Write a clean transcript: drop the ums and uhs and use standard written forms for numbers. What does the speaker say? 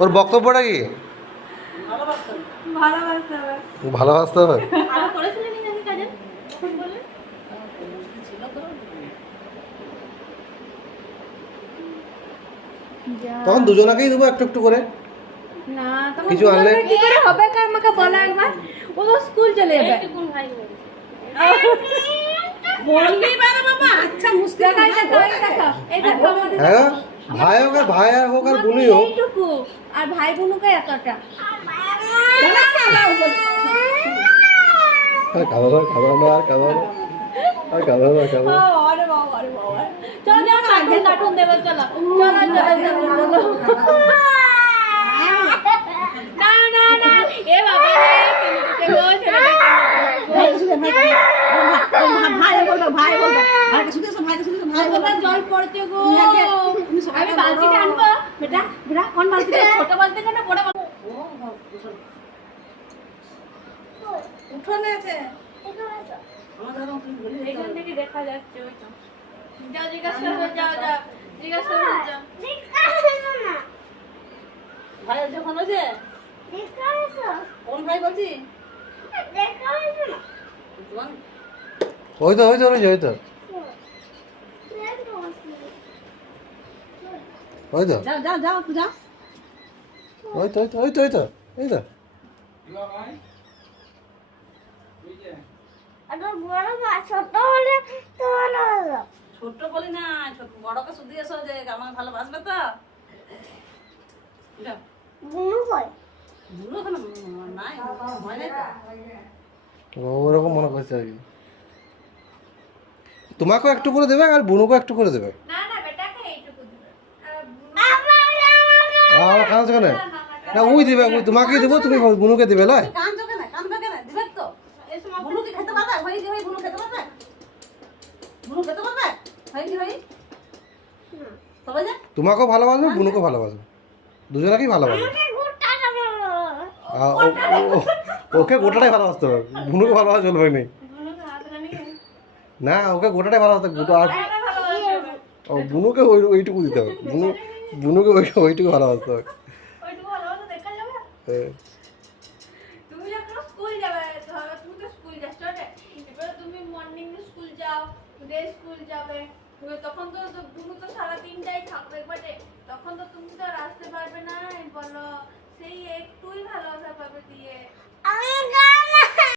ওর বক্তব্যটা কি? ভালোবাসতে হবে। তখন দুজনাকেই দেবো একটু একটু করে। না তোমার কিছু আনলে কি করে হবে? কার আমাকে বলা একবার, ও তো স্কুল চলে যাবে। বললি বাবা বাবা, আচ্ছা মুস্কি দেখাই দেখো, এই দেখো আমাদের। হ্যাঁ, ভাই হোক আর ভাই হোক আর বোনই হোক, এইটুকু আর ভাই বোনকে এতটা। কাঁদো না আর কাঁদো না আর কাঁদো না কাঁদো। আরে বাবা, আরে বাবা, চলো চলো কার্টুন কার্টুন দেবে, চলো চলো চলো চলো। না না না, এ বাবা রে, কেন গো ছেড়ে দে। ভাই বলবো ভাইকে শুধু ভাইকে শুধু ভাই বলবো, জল পড়ছে গো। আমি বালতিটা আনবো বেটা, বেটা কোন বালতিটা? ছোট বালতি না বড় বালতি? উঠোনে আছে, এইখান থেকে দেখা যাচ্ছে। ওই তো যাও জিজ্ঞাসা করো, যাও যাও জিজ্ঞাসা করো, যাও। ভাই যখন হয়েছে কোন ভাই বলছি? ওই তো ওই তো ওই তো ওই তো ওই তো যাও যাও যাও যাও। ওই তো ওই তো ওই তো এই তো ছোট বলি না, ছোট বড়কে শুধু এসো যে আমার ভালোবাসবে তো। ওরকম মনে করছে আর কি। তোমাকেও একটু করে দেবে আর বোনকেও একটু করে দেবে। আমার কাঁদছো কেন? না ওই দেবে, ওই তোমাকেই দেবো, তুমি বোনকে দেবে না? তোমাকেও ভালোবাসবে, বোনকেও ভালোবাসবে, দুজনাকেই ভালোবাসবে। ওকে গোটাটাই ভালোবাসতে হবে, বোনকে ভালোবাসা চলবে না। না, ওকে গোটাটাই ভালোবাসতে হবে, আর বোনকে ওইটুকু দিতে হবে, বোনকে ওইটুকু ভালোবাসতে হবে। তুমি যখন স্কুল যাবে, ধরো তুমি তো স্কুল যাচ্ছ, এবার তুমি মর্নিং স্কুল যাও, ডে স্কুল যাবে, তখন তো তুমি তো সারা দিনটাই থাকবে বাটে, তখন তো তুমি তো আর আসতে পারবে না। বলো, সেই একটুই ভালোবাসা পাবে দিয়ে।